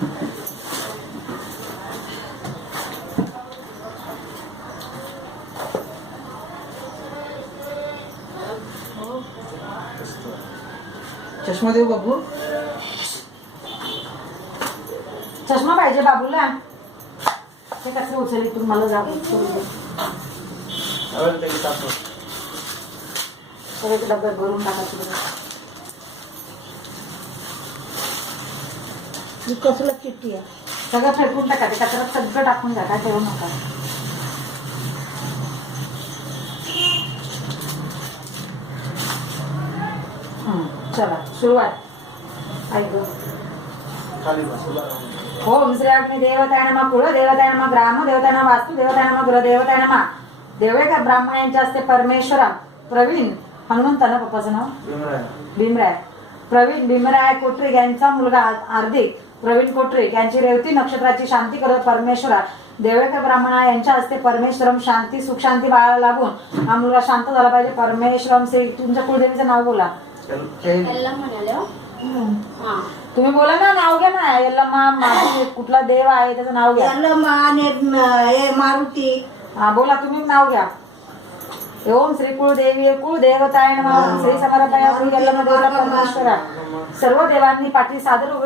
चष्मा देऊ बाबू? चष्मा पाहिजे बाबूला. ते कसे उचल इथून मला जाऊ डब्यात भरून टाकायचं. कसलं चिठ्ठी आहे? सगळं फेकून टाका. ते कचऱ्यात सगळं टाकून द्या. काय ठेवू नका. चला सुरुवात. ऐक ओम श्री अग्नि देवताय नमः, कुळ देवताय नमः, ग्राम देवताय नमः, वास्तु देवताय नमः, ग्रह देवताय नमः. देवळेकर ब्राह्मण यांच्या हस्ते परमेश्वरा प्रवीण हनुमंताना पप्पाचं नाव भीमराय. प्रवीण भीमराय कोटरे यांचा मुलगा हार्दिक प्रवीण कोटरे यांची रेवती नक्षत्राची शांती करत परमेश्वरा देवळेकर ब्राह्मण यांच्या हस्ते परमेश्वरम शांती सुख शांती बाळाला लागून हा मुलगा शांत झाला पाहिजे. परमेश्वरम श्री. तुमच्या कुलदेवीचं नाव बोला. तुम्ही बोला ना, नाव घ्या ना. यल्लम्मा माझी कुठला देव आहे त्याचं नाव घ्या. यल्लम्मा आणि मारुती. हा बोला, तुम्ही नाव घ्या. ओम श्री कुळदेवी कुळदेवताय नमः. श्री समर्थाय श्री यल्लम्मा देवता परमेश्वरा. सर्व देवांनी पाठी सादर